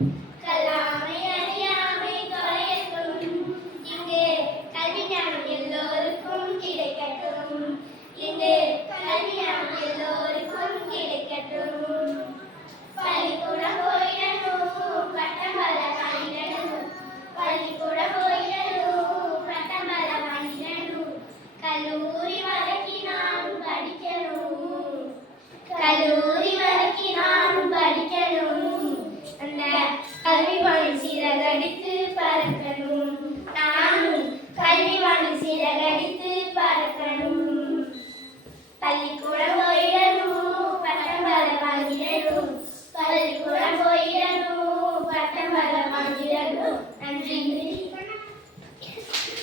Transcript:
you.